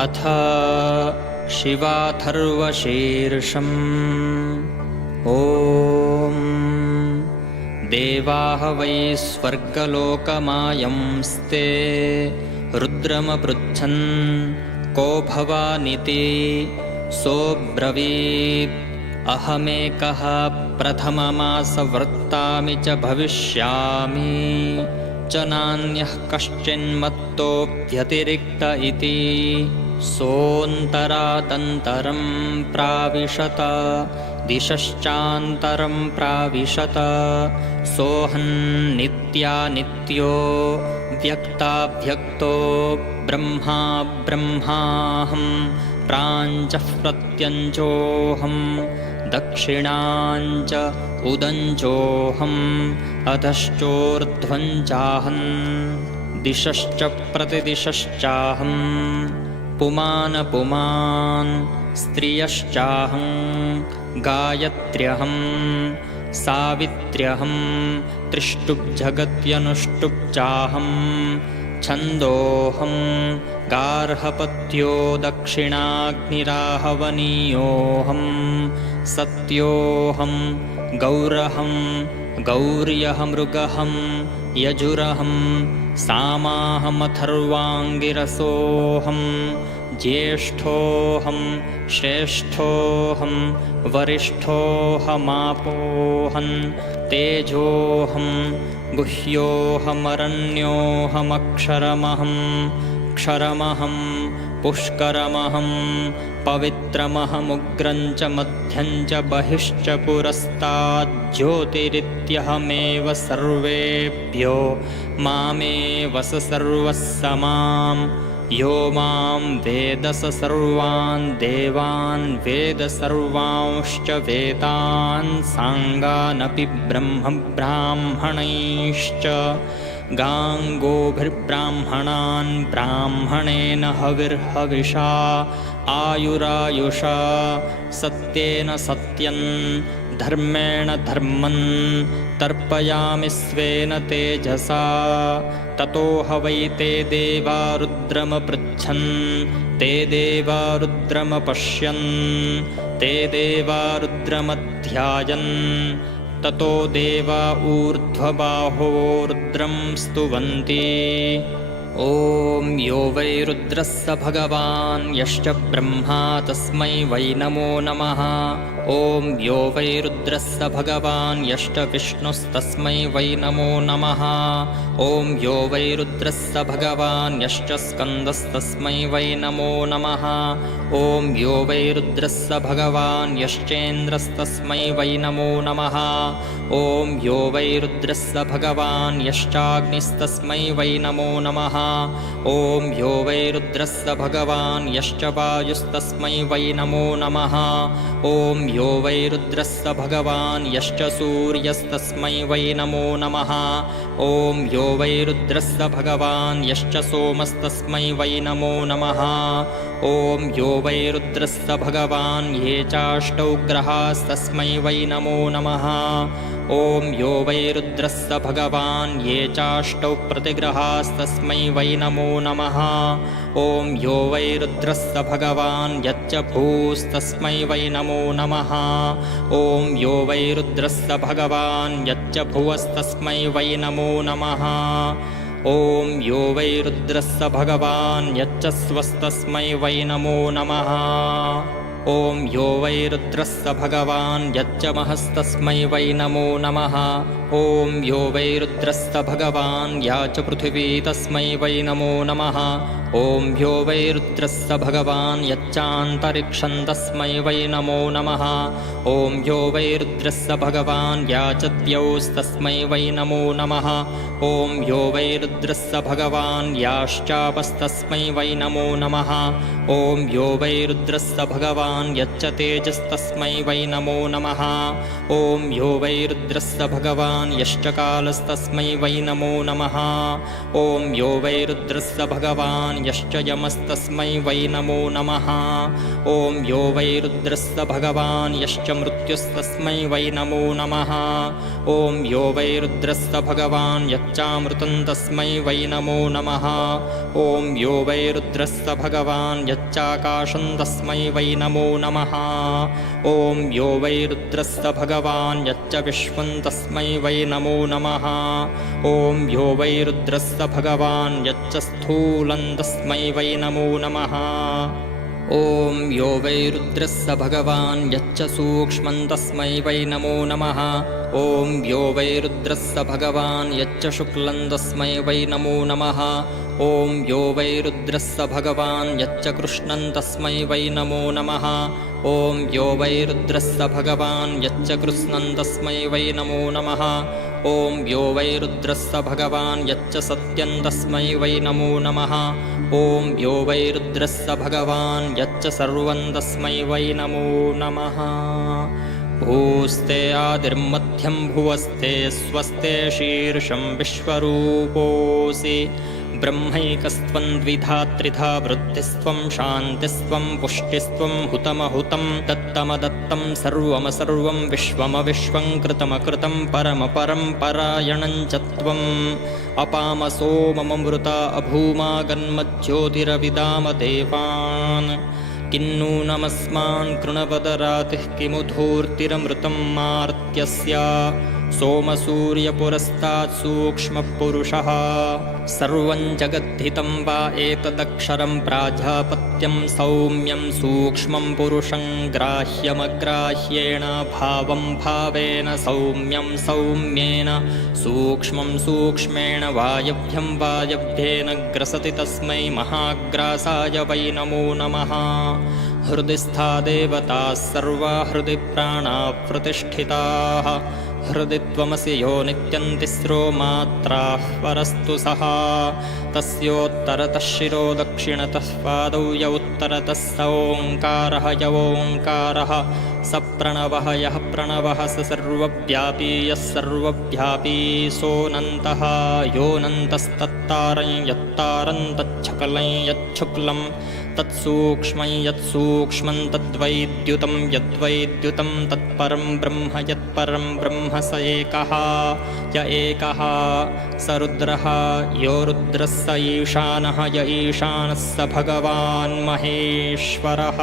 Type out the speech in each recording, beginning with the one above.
अथ शिवाथर्वशीर्षम्। ॐ देवाः वै स्वर्गलोकमायंस्ते रुद्रमपृच्छन् को भवानिति। सोऽब्रवीत् अहमेकः प्रथममासवृत्तामि च भविष्यामि च नान्यः कश्चिन्मत्तोऽप्यतिरिक्त इति। सोऽन्तरादन्तरं प्राविशत दिशश्चान्तरं प्राविशत। सोऽहन्नित्यानित्यो व्यक्ताव्यक्तो ब्रह्मा ब्रह्माहं प्राञ्चः प्रत्यञ्चोऽहं दक्षिणाञ्च उदञ्चोऽहम् अधश्चोर्ध्वञ्चाहं दिशश्च प्रतिदिशश्चाहं पुमान् स्त्रियश्चाहं गायत्र्यहं सावित्र्यहं त्रिष्टुप्जगत्यनुष्टुप्चाहं छन्दोऽहं गार्हपत्यो दक्षिणाग्निराहवनीयोऽहं सत्योऽहं गौरहं गौर्यहमृगहं यजुरहं सामाहमथर्वाङ्गिरसोऽहं ज्येष्ठोऽहं श्रेष्ठोऽहं वरिष्ठोऽहमापोऽहं तेजोऽहं गुह्योऽहमरण्योऽहमक्षरमहं क्षरमहं पुष्करमहं पवित्रमहमुग्रं च मध्यं च बहिश्च पुरस्ताज्ज्योतिरित्यहमेव सर्वेभ्यो मामेव स सर्वः समां। यो मां वेद स सर्वान् देवान् वेद सर्वांश्च वेदान् साङ्गानपि ब्रह्म ब्राह्मणैश्च गाङ्गोभिर्ब्राह्मणान् ब्राह्मणेन हविर्हविषा आयुरायुषा सत्येन सत्यं धर्मेण धर्मं तर्पयामि स्वेन तेजसा। ततो ह वै ते देवा रुद्रमपृच्छन् ते देवा रुद्रमपश्यन् ते देवा रुद्रमध्यायन् ततो देवा ऊर्ध्वबाहो रुद्रं स्तुवन्ति। ॐ यो वै रुद्रः स भगवान् यश्च ब्रह्मा तस्मै वै नमो नमः। ॐ यो वै रुद्रः स भगवान् यश्च विष्णुस्तस्मै वै नमो नमः। ॐ यो वै रुद्रः स भगवान् यश्च स्कन्दस्तस्मै वै नमो नमः। ॐ यो वै रुद्रः स भगवान् यश्चेन्द्रस्तस्मै वै नमो नमः। ॐ यो वै रुद्रः स भगवान् यश्चाग्निस्तस्मै वै नमो नमः। ॐ यो वै रुद्रः स भगवान् यश्च वायुस्तस्मै वै नमो नमः। ॐ यो वै रुद्रः स भगवान् यश्च सूर्यस्तस्मै वै नमो नमः। ॐ यो वै रुद्रः स भगवान् यश्च सोमस्तस्मै वै नमो नमः। ॐ यो वै रुद्रः स भगवान् ये चाष्टौ ग्रहास्तस्मै वै नमो नमः। ॐ यो वै रुद्रः स भगवान् ये चाष्टौ प्रतिग्रहास्तस्मै वै नमो नमः। ॐ यो वै रुद्रः स भगवान् यच्च भूस्तस्मै वै नमो नमः। ॐ यो वै रुद्रः स भगवान् यच्च भुवस्तस्मै वै नमो नमः। ॐ यो वै रुद्रः स भगवान् यच्च स्वस्तस्मै वै नमो नमः। ॐ यो वै रुद्रः स भगवान् यच्च महस्तस्मै वै नमो नमः। ॐ यो वै रुद्रः स भगवान् या च पृथिवी तस्मै वै नमो नमः। ॐ यो वै रुद्रः स भगवान् यच्चान्तरिक्षं तस्मै वै नमो नमः। ॐ यो वै रुद्रः स भगवान् या च द्यौस्तस्मै वै नमो नमः। ॐ यो वै रुद्रः स भगवान् याश्चापस्तस्मै वै नमो नमः। ॐ यो वै रुद्रः स भगवान् भगवान् यच्च तेजस्तस्मै वै नमो नमः। ॐ यो वै रुद्रस्य भगवान् यश्च कालस्तस्मै वै नमो नमः। ॐ यो वै रुद्रस्य भगवान् यश्च यमस्तस्मै वै नमो नमः। ॐ यो वै रुद्रस्य भगवान् यश्च मृत्युस्तस्मै वै नमो नमः। ॐ यो वै रुद्रस्य भगवान् यच्चामृतं तस्मै वै नमो नमः। ॐ यो वै रुद्रस्य भगवान् यच्चाकाशं तस्मै वै नमो नमः। ॐ यो वै रुद्रस्य भगवान् यच्च विश्वं तस्मै वै नमो नमः। ॐ यो वै रुद्रस्य भगवान् यच्च स्थूलं तस्मै वै नमो नमः। ॐ यो वै रुद्रस्य भगवान् यच्च सूक्ष्मं तस्मै वै नमो नमः। ॐ यो वै रुद्रस्य भगवान् यच्च शुक्लं तस्मै वै नमो नमः। ॐ यो वै रुद्रस्य भगवान् यच्च कृष्णं तस्मै वै नमो नमः। ॐ यो वै रुद्रस्य भगवान् यच्च कृष्णं तस्मै वै नमो नमः। ॐ यो वै रुद्रस्य भगवान् यच्च सत्यं तस्मै वै नमो नमः। ॐ यो वै रुद्रस्य भगवान् यच्च सर्वं तस्मै वै नमो नमः। भूस्ते आदिर्मध्यं भुवस्ते स्वस्ते शीर्षं विश्वरूपोऽसि। ब्रह्मैकस्त्वं द्विधा त्रिधा वृद्धिस्त्वं शान्तिस्त्वं पुष्टिस्त्वं हुतमहुतं दत्तमदत्तं सर्वमसर्वं विश्वमविश्वं कृतमकृतं परमपरं परायणं च त्वम् अपामसोमममृत अभूमागन्मज्योतिरविदाम देवान्। किन्नूनमस्मान् कृणपदरातिः किमु धूर्तिरमृतं मार्त्यस्य। सोमसूर्यपुरस्तात् सूक्ष्मपुरुषः सर्वं जगद्धितं वा एतदक्षरं प्राजापत्यं सौम्यं सूक्ष्मं पुरुषं ग्राह्यमग्राह्येण भावं भावेन सौम्यं सौम्येन सूक्ष्मं सूक्ष्मेण वायव्यं वायव्येन ग्रसति तस्मै महाग्रासाय वै नमो नमः। हृदि स्था देवताः सर्वा हृदि प्राणाः प्रतिष्ठिताः। हृदि त्वमसि यो नित्यं तिस्रो मात्राः परस्तु सः। तस्योत्तरतः शिरो दक्षिणतः पादौ य उत्तरतः स ओङ्कारः य ओङ्कारः स प्रणवः यः प्रणवः स सर्वव्यापी यः सर्वव्यापी सोऽनन्तः योऽनन्तस्तत्तारं यत्तारं तच्छकलं यच्छुक्लं तत्सूक्ष्मं यत्सूक्ष्मं तद्वैद्युतं यद्वैद्युतं तत्परं ब्रह्म यत्परं ब्रह्म स एकः य एकः स रुद्रः यो रुद्रः स ईशानः य ईशानः स भगवान् महेश्वरः।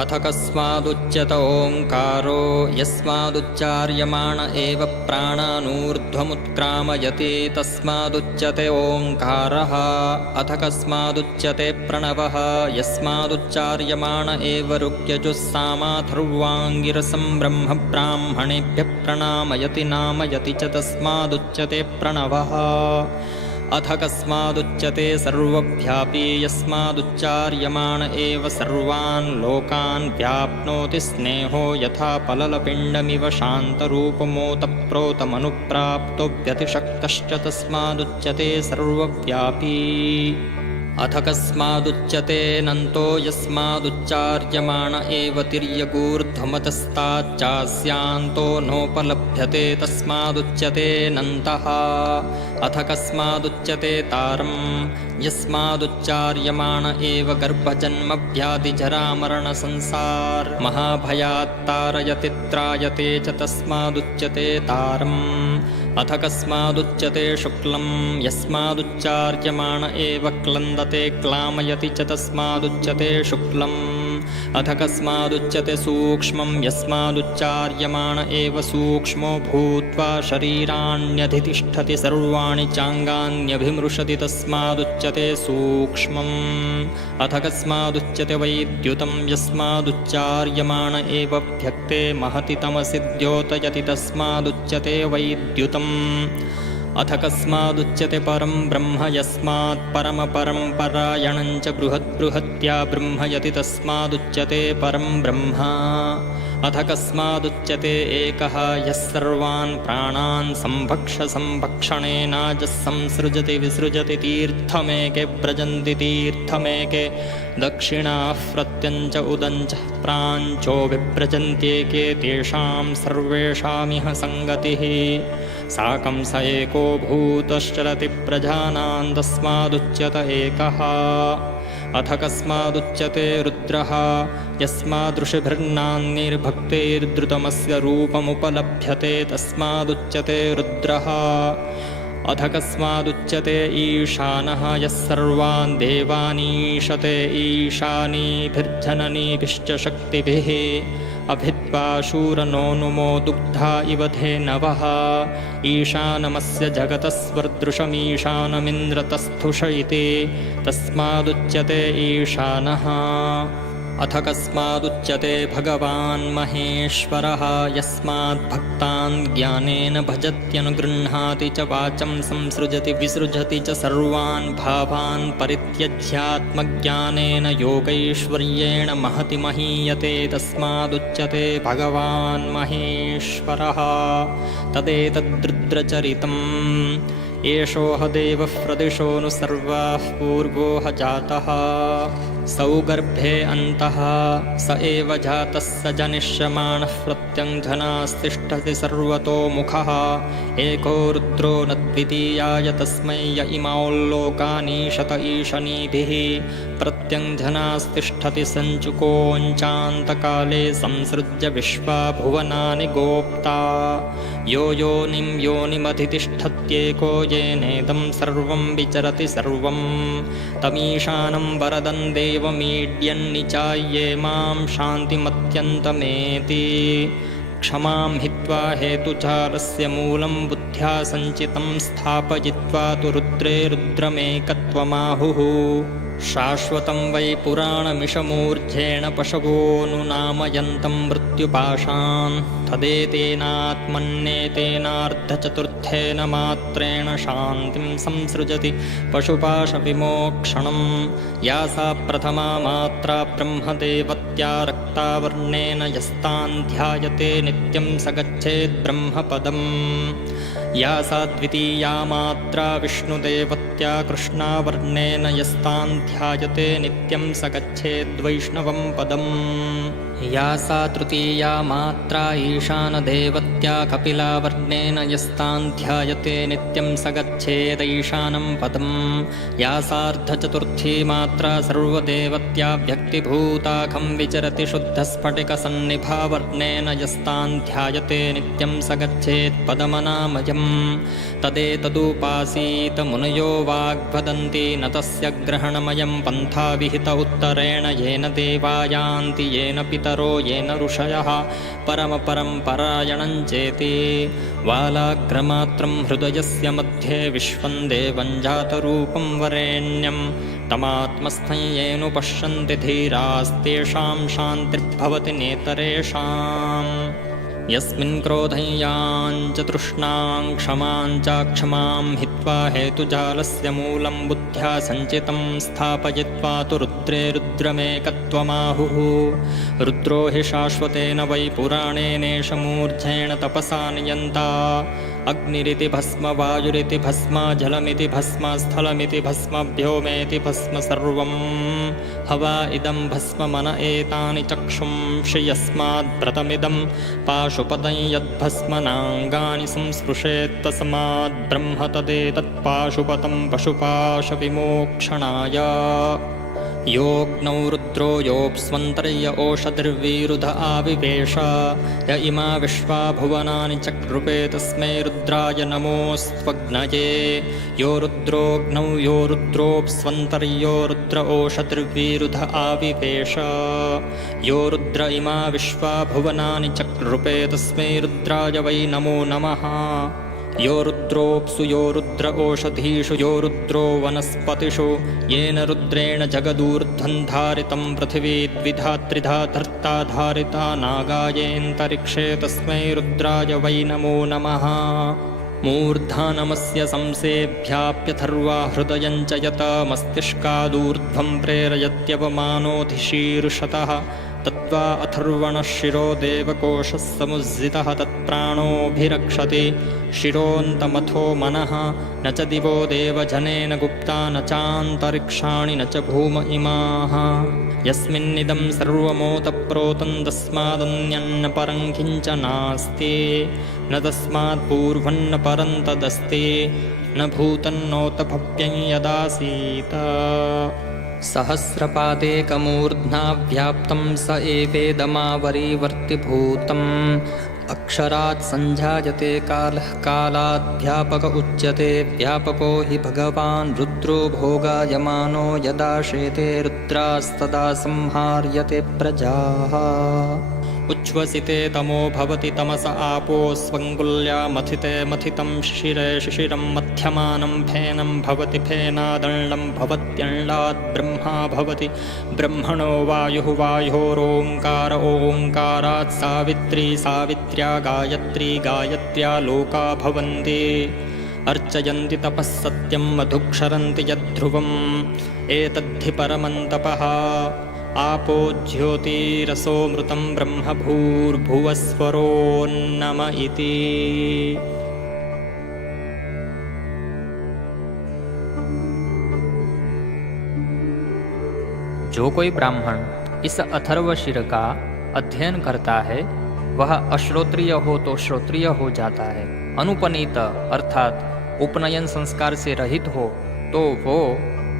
अथ कस्मादुच्यत ओङ्कारो यस्मादुच्चार्यमाण एव प्राणानूर्ध्वमुत्क्रामयति तस्मादुच्यते ओङ्कारः। अथ कस्मादुच्यते प्रणवः यस्मादुच्चार्यमाण एव ऋग्यजुस्सामाथर्वाङ्गिरसं ब्रह्म ब्राह्मणेभ्यः प्रणामयति नामयति च तस्मादुच्यते प्रणवः। अथ कस्मादुच्यते सर्वव्यापी यस्मादुच्चार्यमाण एव सर्वान् लोकान् व्याप्नोति स्नेहो यथा पललपिण्डमिव शान्तरूपमोतप्रोतमनुप्राप्तो व्यतिशक्तश्च तस्मादुच्यते सर्वव्यापी। अथ कस्मादुच्यतेऽनन्तो यस्मादुच्चार्यमाण एव तिर्यगूर्ध्वमतस्ताच्चास्यान्तो नोपलभ्यते तस्मादुच्यतेऽनन्तः। अथ कस्मादुच्यते तारं यस्मादुच्चार्यमाण एव गर्भजन्मव्याधिजरामरणसंसार महाभयात्तारयति त्रायते च तस्मादुच्यते तारम्। अथ कस्मादुच्यते शुक्लं यस्मादुच्चार्यमाण एव क्लन्दते क्लामयति च तस्मादुच्यते शुक्लम्। अथ कस्मादुच्यते सूक्ष्मं यस्मादुच्चार्यमाण एव सूक्ष्मो भूत्वा शरीराण्यधितिष्ठति सर्वाणि चाङ्गान्यभिमृशति तस्मादुच्यते सूक्ष्मम्। अथ कस्मादुच्यते वैद्युतं यस्मादुच्चार्यमाण एव व्यक्ते महति तमसि द्योतयति तस्मादुच्यते वैद्युतम्। अथ कस्मादुच्यते परं ब्रह्म यस्मात् परमपरं परायणं च बृहद्बृहत्या ब्रह्मयति तस्मादुच्यते परं ब्रह्म। अथ कस्मादुच्यते एकः यः सर्वान् प्राणान् संभक्षणेनाजः संसृजति विसृजति तीर्थमेके व्रजन्ति तीर्थमेके दक्षिणाः प्रत्यञ्च उदञ्च प्राञ्चो विव्रजन्त्येके तेषां सर्वेषामिह सङ्गतिः साकं स एको भूतश्चरति प्रजानां तस्मादुच्यत एकः अथ कस्मादुच्यते रुद्रः यस्मादृषिभिर्नान्यैर्भक्तैर्द्रुतमस्य रूपमुपलभ्यते तस्मादुच्यते रुद्रः अथ कस्मादुच्यते ईशानः यः सर्वान् देवानीशते ईशानीभिर्जननीभिश्च शक्तिभिः अभित्वा शूरनोनुमो दुग्धा इव धेनवः ईशानमस्य जगतः स्वर्दृशमीशानमिन्द्रतस्थुष इति तस्मादुच्यते ईशानः अथ कस्मादुच्यते भगवान् महेश्वरः यस्माद्भक्तान् ज्ञानेन भजत्यनुगृह्णाति च वाचं संसृजति विसृजति च सर्वान् भावान् परित्यज्यात्मज्ञानेन योगैश्वर्येण महति महीयते तस्मादुच्यते भगवान् महेश्वरः तदेतद्रुद्रचरितम् एषोह देवः प्रदिशो नु सर्वाः पूर्वो ह जातः सौगर्भे अन्तः स एव जातः स जनिष्यमाणः प्रत्यङ्जनास्तिष्ठति सर्वतो मुखः एको रुद्रो न द्वितीयाय तस्मै य इमाल्लोकानीशत ईशनीभिः प्रत्यङ्जनास्तिष्ठति सञ्चुकोञ्चान्तकाले संसृज्य विश्वा भुवनानि गोप्ता यो योनिं योनिमधितिष्ठत्येको येनेदं सर्वं विचरति सर्वं तमीशानं वरदं देवमीड्यन्निचाय्ये मां शान्तिमत्यन्तमेति क्षमां हित्वा हेतुचारस्य मूलं बुद्ध्या सञ्चितं स्थापयित्वा तु रुद्रे रुद्रमेकत्वमाहुः शाश्वतं वै पुराणमिषमूर्ध्वेण पशवोऽनुनामयन्तं मृत्युपाशान् तदेतेनात्मन्येतेनार्धचतुर्थेन मात्रेण शान्तिं संसृजति पशुपाशविमोक्षणं या सा प्रथमा मात्रा ब्रह्मदेवत्या रक्तावर्णेन यस्तां ध्यायते नित्यं स गच्छेत् ब्रह्मपदम् या सा द्वितीया मात्रा विष्णुदेवत्या कृष्णावर्णेन यस्तां ध्यायते नित्यं स गच्छेद्वैष्णवं पदम् या सा तृतीया मात्रा ईशानदेवत्या कपिलावर्णेन यस्तां ध्यायते नित्यं स गच्छेदैशानं पदम् या सार्धचतुर्थी मात्रा सर्वदेवत्या व्यक्तिभूताखं विचरति शुद्धस्फटिकसन्निभावर्णेन यस्तां ध्यायते नित्यं स गच्छेत् पदमनामयम् तदेतदुपासीत मुनयो वाग्वदन्ति न तस्य ग्रहणमयं पन्था विहित उत्तरेण येन देवा यान्ति येन पितरो येन ऋषयः परमपरं परायणं चेति वालाग्रमात्रं हृदयस्य मध्ये विश्वं देवं जातरूपं वरेण्यं तमात्मस्थं येनुपश्यन्ति धीरास्तेषां शान्तिर्भवति नेतरेषाम् यस्मिन् क्रोधं याञ्च तृष्णां क्षमां चाक्षमां हित्वा हेतुजालस्य मूलं बुद्ध्या सञ्चितं स्थापयित्वा तु रुद्रे रुद्रमेकत्वमाहुः रुद्रो हि शाश्वतेन वै पुराणेनेष मूर्धेण तपसा नियन्ता अग्निरिति भस्म वायुरिति भस्म जलमिति भस्म स्थलमिति भस्म व्योमेति भस्म सर्वं हवा इदं भस्म मन एतानि चक्षुंषि यस्मात् व्रतमिदं पाशुपतं यद्भस्मनाङ्गानि संस्पृशेत् तस्मात् ब्रह्म तदेतत्पाशुपतं पशुपाशविमोक्षणाय योऽग्नौ रुद्रो योऽप्स्वन्तर्य ओषधिर्विरुध आविवेश य इमा विश्वा भुवनानि चक्रुपे तस्मै रुद्राय नमोऽस्त्वग्नये यो रुद्रोऽग्नौ यो रुद्रोऽप्स्वन्तर्यो रुद्र ओषधिर्विरुध आविवेश यो रुद्र इमा विश्वा भुवनानि चक्रुपे तस्मै रुद्राय वै नमो नमः यो रुद्रोऽप्सु यो रुद्र ओषधीषु यो रुद्रो वनस्पतिषु येन रुद्रेण जगदूर्ध्वं धारितं पृथिवी द्विधा त्रिधा धर्ता धारिता नागायेऽन्तरिक्षे तस्मै रुद्राय वै नमो नमः मूर्धानमस्य संसेभ्याप्यथर्वा हृदयं च यत मस्तिष्कादूर्ध्वं प्रेरयत्यवमानोऽधिशीर्षतः यद्वा अथर्वणः शिरो देवकोशः समुज्झितः तत्प्राणोऽभिरक्षति शिरोऽन्तमथो मनः न च दिवो देवजनेन गुप्ता न चान्तरिक्षाणि न च भूम इमाः यस्मिन्निदं सर्वमोतप्रोतं तस्मादन्यन्न परं किञ्च नास्ति न तस्मात् पूर्वं न परं तदस्ति न भूतन्नोत भव्यं यदासीत् सहस्रपादेकमूर्ध्ना व्याप्तं स एवेदमावरीवर्तिभूतम् अक्षरात् संजायते कालः कालाद्व्यापक उच्यते व्यापको हि भगवान् रुद्रो भोगायमानो यदा शेते रुद्रास्तदा संहार्यते प्रजाः उच्छ्वसिते तमो भवति तमस आपो स्वङ्गुल्या मथिते मथितं शिशिरे शिशिरं मध्यमानं फेनं भवति फेनादण्डं भवत्यण्डात् ब्रह्मा भवति ब्रह्मणो वायुः वायोरोङ्कार ओङ्कारात् सावित्री सावित्र्या गायत्री गायत्र्या लोका भवन्ति अर्चयन्ति तपः सत्यं मधुक्षरन्ति यद्ध्रुवम् एतद्धि परमं तपः आपो ज्योतिरसोमृतं ब्रह्म भूर्भुवस्वरोन्नम इति। जो कोई ब्राह्मण इस अथर्वशीर का अध्ययन करता है वह अश्रोत्रिय हो तो श्रोत्रिय हो जाता है, अनुपनीत अर्थात उपनयन संस्कार से रहित हो तो वो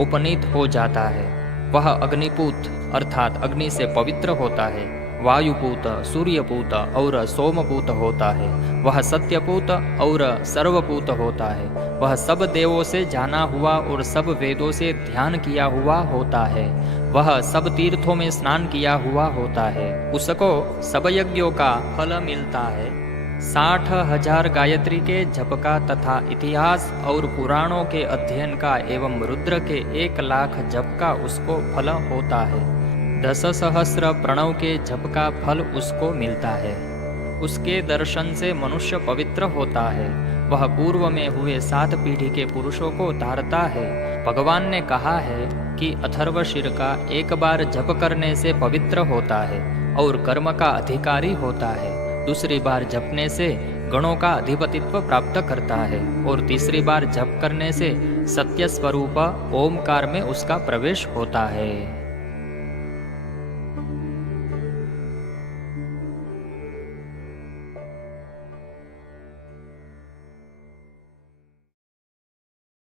उपनीत हो जाता है, वह अग्निपूत अर्थात अग्नि से पवित्र होता है, वायुपूत सूर्यपूत और सोमपूत होता है, वह सत्यपूत और सर्वपूत होता है, वह सब देवों से जाना हुआ और सब वेदों से ध्यान किया हुआ होता है, वह सब तीर्थों में स्नान किया हुआ होता है, उसको सब यज्ञों का फल मिलता है। 60,000 गायत्री के जप का तथा इतिहास और पुराणों के अध्ययन का एवं रुद्र के 1,00,000 जप का उसको फल होता है। 10,000 प्रणव के जप का फल उसको मिलता है। उसके दर्शन से मनुष्य पवित्र होता है, वह पूर्व में हुए 7 पीढ़ी के पुरुषों को तारता है। भगवान ने कहा है कि अथर्वशीर का एक बार जप करने से पवित्र होता है और कर्म का अधिकारी होता है, दूसरी बार जपने से गणों का अधिपतित्व प्राप्त करता है और तीसरी बार जप करने से सत्य स्वरूप ओमकार में उसका प्रवेश होता है।